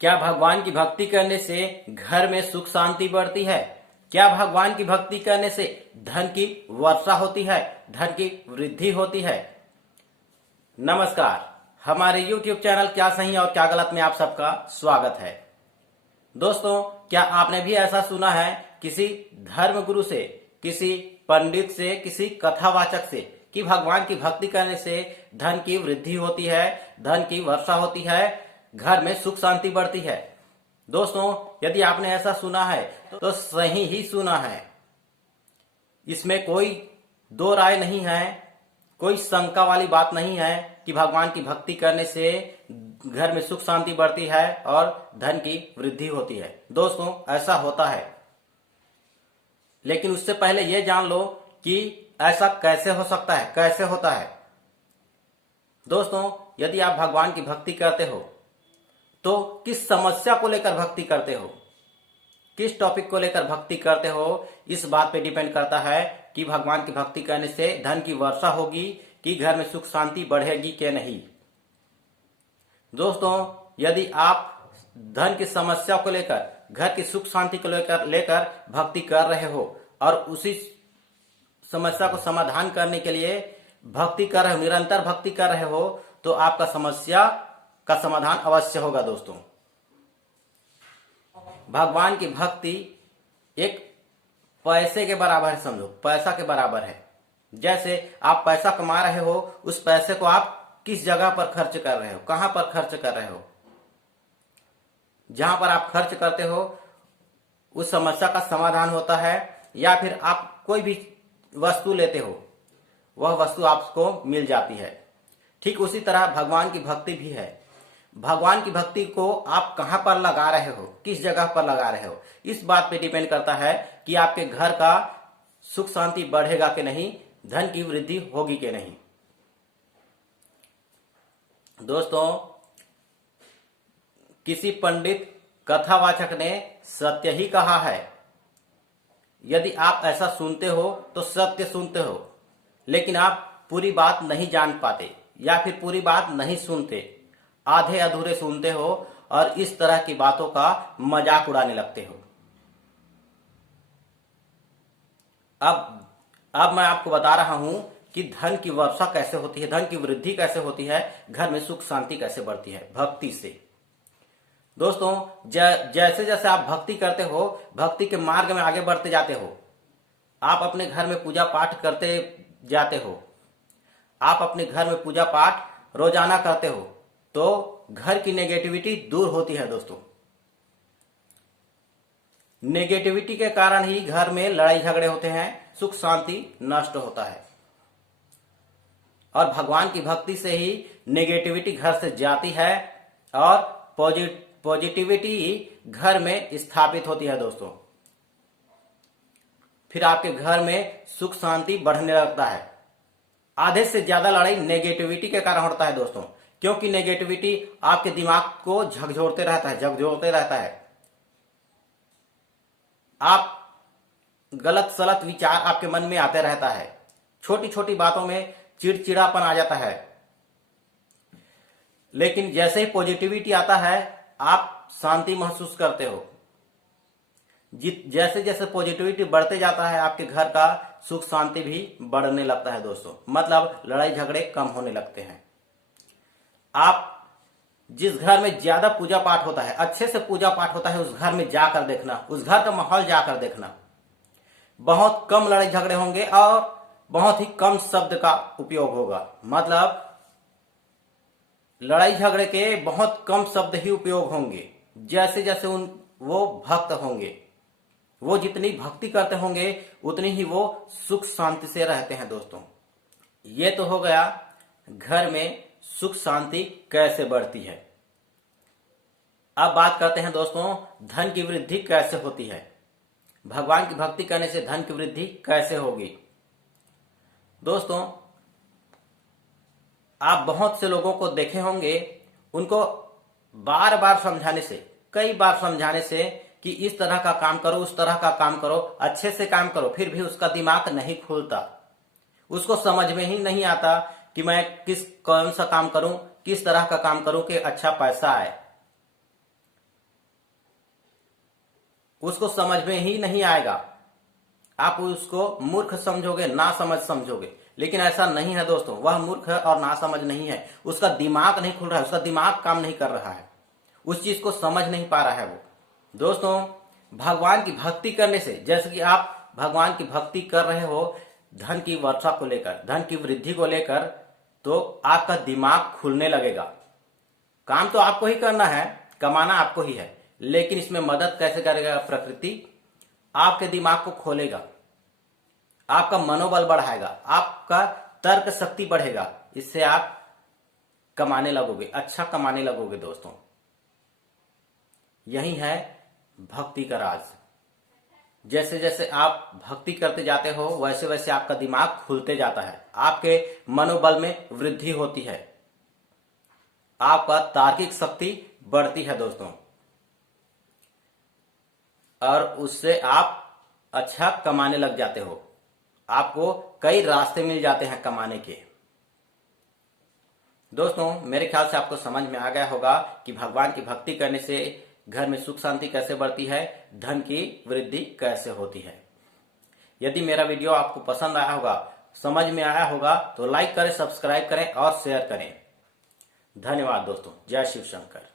क्या भगवान की भक्ति करने से घर में सुख शांति बढ़ती है? क्या भगवान की भक्ति करने से धन की वर्षा होती है, धन की वृद्धि होती है? नमस्कार, हमारे YouTube चैनल क्या सही और क्या गलत में आप सबका स्वागत है। दोस्तों, क्या आपने भी ऐसा सुना है किसी धर्म गुरु से, किसी पंडित से, किसी कथावाचक से कि भगवान की भक्ति करने से धन की वृद्धि होती है, धन की वर्षा होती है, घर में सुख शांति बढ़ती है? दोस्तों, यदि आपने ऐसा सुना है तो सही ही सुना है। इसमें कोई दो राय नहीं है, कोई शंका वाली बात नहीं है कि भगवान की भक्ति करने से घर में सुख शांति बढ़ती है और धन की वृद्धि होती है। दोस्तों, ऐसा होता है, लेकिन उससे पहले यह जान लो कि ऐसा कैसे हो सकता है, कैसे होता है। दोस्तों, यदि आप भगवान की भक्ति करते हो तो किस समस्या को लेकर भक्ति करते हो, किस टॉपिक को लेकर भक्ति करते हो, इस बात पे डिपेंड करता है कि भगवान की भक्ति करने से धन की वर्षा होगी कि घर में सुख शांति बढ़ेगी कि नहीं। दोस्तों, यदि आप धन की समस्या को लेकर, घर की सुख शांति को लेकर भक्ति कर रहे हो और उसी समस्या को समाधान करने के लिए भक्ति कर रहे हो, निरंतर भक्ति कर रहे हो, तो आपका समस्या का समाधान अवश्य होगा। दोस्तों, भगवान की भक्ति एक पैसे के बराबर है, समझो पैसा के बराबर है। जैसे आप पैसा कमा रहे हो, उस पैसे को आप किस जगह पर खर्च कर रहे हो, कहां पर खर्च कर रहे हो। जहां पर आप खर्च करते हो उस समस्या का समाधान होता है, या फिर आप कोई भी वस्तु लेते हो, वह वस्तु आपको मिल जाती है। ठीक उसी तरह भगवान की भक्ति भी है। भगवान की भक्ति को आप कहां पर लगा रहे हो, किस जगह पर लगा रहे हो, इस बात पे डिपेंड करता है कि आपके घर का सुख शांति बढ़ेगा कि नहीं, धन की वृद्धि होगी कि नहीं। दोस्तों, किसी पंडित कथावाचक ने सत्य ही कहा है। यदि आप ऐसा सुनते हो तो सत्य सुनते हो, लेकिन आप पूरी बात नहीं जान पाते या फिर पूरी बात नहीं सुनते, आधे अधूरे सुनते हो और इस तरह की बातों का मजाक उड़ाने लगते हो। अब मैं आपको बता रहा हूं कि धन की वर्षा कैसे होती है, धन की वृद्धि कैसे होती है, घर में सुख शांति कैसे बढ़ती है भक्ति से। दोस्तों, जैसे जैसे आप भक्ति करते हो, भक्ति के मार्ग में आगे बढ़ते जाते हो, आप अपने घर में पूजा पाठ करते जाते हो, आप अपने घर में पूजा पाठ रोजाना करते हो, तो घर की नेगेटिविटी दूर होती है। दोस्तों, नेगेटिविटी के कारण ही घर में लड़ाई झगड़े होते हैं, सुख शांति नष्ट होता है। और भगवान की भक्ति से ही नेगेटिविटी घर से जाती है और पॉजिटिविटी घर में स्थापित होती है। दोस्तों, फिर आपके घर में सुख शांति बढ़ने लगता है। आधे से ज्यादा लड़ाई नेगेटिविटी के कारण होता है। दोस्तों, क्योंकि नेगेटिविटी आपके दिमाग को झकझोरते रहता है। आप गलत सलत विचार आपके मन में आते रहता है, छोटी छोटी बातों में चिड़चिड़ापन आ जाता है। लेकिन जैसे ही पॉजिटिविटी आता है, आप शांति महसूस करते हो। जैसे जैसे पॉजिटिविटी बढ़ते जाता है, आपके घर का सुख शांति भी बढ़ने लगता है। दोस्तों, मतलब लड़ाई झगड़े कम होने लगते हैं। आप जिस घर में ज्यादा पूजा पाठ होता है, अच्छे से पूजा पाठ होता है, उस घर में जाकर देखना, उस घर का माहौल जाकर देखना, बहुत कम लड़ाई झगड़े होंगे और बहुत ही कम शब्द का उपयोग होगा। मतलब लड़ाई झगड़े के बहुत कम शब्द ही उपयोग होंगे। जैसे जैसे वो भक्त होंगे, वो जितनी भक्ति करते होंगे उतनी ही वो सुख शांति से रहते हैं। दोस्तों, ये तो हो गया घर में सुख शांति कैसे बढ़ती है। अब बात करते हैं दोस्तों, धन की वृद्धि कैसे होती है। भगवान की भक्ति करने से धन की वृद्धि कैसे होगी। दोस्तों, आप बहुत से लोगों को देखे होंगे, उनको बार बार समझाने से, कई बार समझाने से कि इस तरह का काम करो, उस तरह का काम करो, अच्छे से काम करो, फिर भी उसका दिमाग नहीं खुलता। उसको समझ में ही नहीं आता कि मैं कौन सा काम करूं, किस तरह का काम करूं कि अच्छा पैसा आए। उसको समझ में ही नहीं आएगा। आप उसको मूर्ख समझोगे, ना समझ समझोगे, लेकिन ऐसा नहीं है दोस्तों। वह मूर्ख है और ना समझ नहीं है, उसका दिमाग नहीं खुल रहा है, उसका दिमाग काम नहीं कर रहा है, उस चीज को समझ नहीं पा रहा है वो। दोस्तों, भगवान की भक्ति करने से, जैसे कि आप भगवान की भक्ति कर रहे हो धन की वर्षा को लेकर, धन की वृद्धि को लेकर, तो आपका दिमाग खुलने लगेगा। काम तो आपको ही करना है, कमाना आपको ही है, लेकिन इसमें मदद कैसे करेगा प्रकृति? आपके दिमाग को खोलेगा, आपका मनोबल बढ़ाएगा, आपका तर्क शक्ति बढ़ेगा, इससे आप कमाने लगोगे, अच्छा कमाने लगोगे दोस्तों। यही है भक्ति का राज। जैसे जैसे आप भक्ति करते जाते हो वैसे वैसे आपका दिमाग खुलते जाता है, आपके मनोबल में वृद्धि होती है, आपका तार्किक शक्ति बढ़ती है दोस्तों, और उससे आप अच्छा कमाने लग जाते हो। आपको कई रास्ते मिल जाते हैं कमाने के। दोस्तों, मेरे ख्याल से आपको समझ में आ गया होगा कि भगवान की भक्ति करने से घर में सुख शांति कैसे बढ़ती है, धन की वृद्धि कैसे होती है। यदि मेरा वीडियो आपको पसंद आया होगा, समझ में आया होगा, तो लाइक करें, सब्सक्राइब करें और शेयर करें। धन्यवाद दोस्तों। जय शिव शंकर।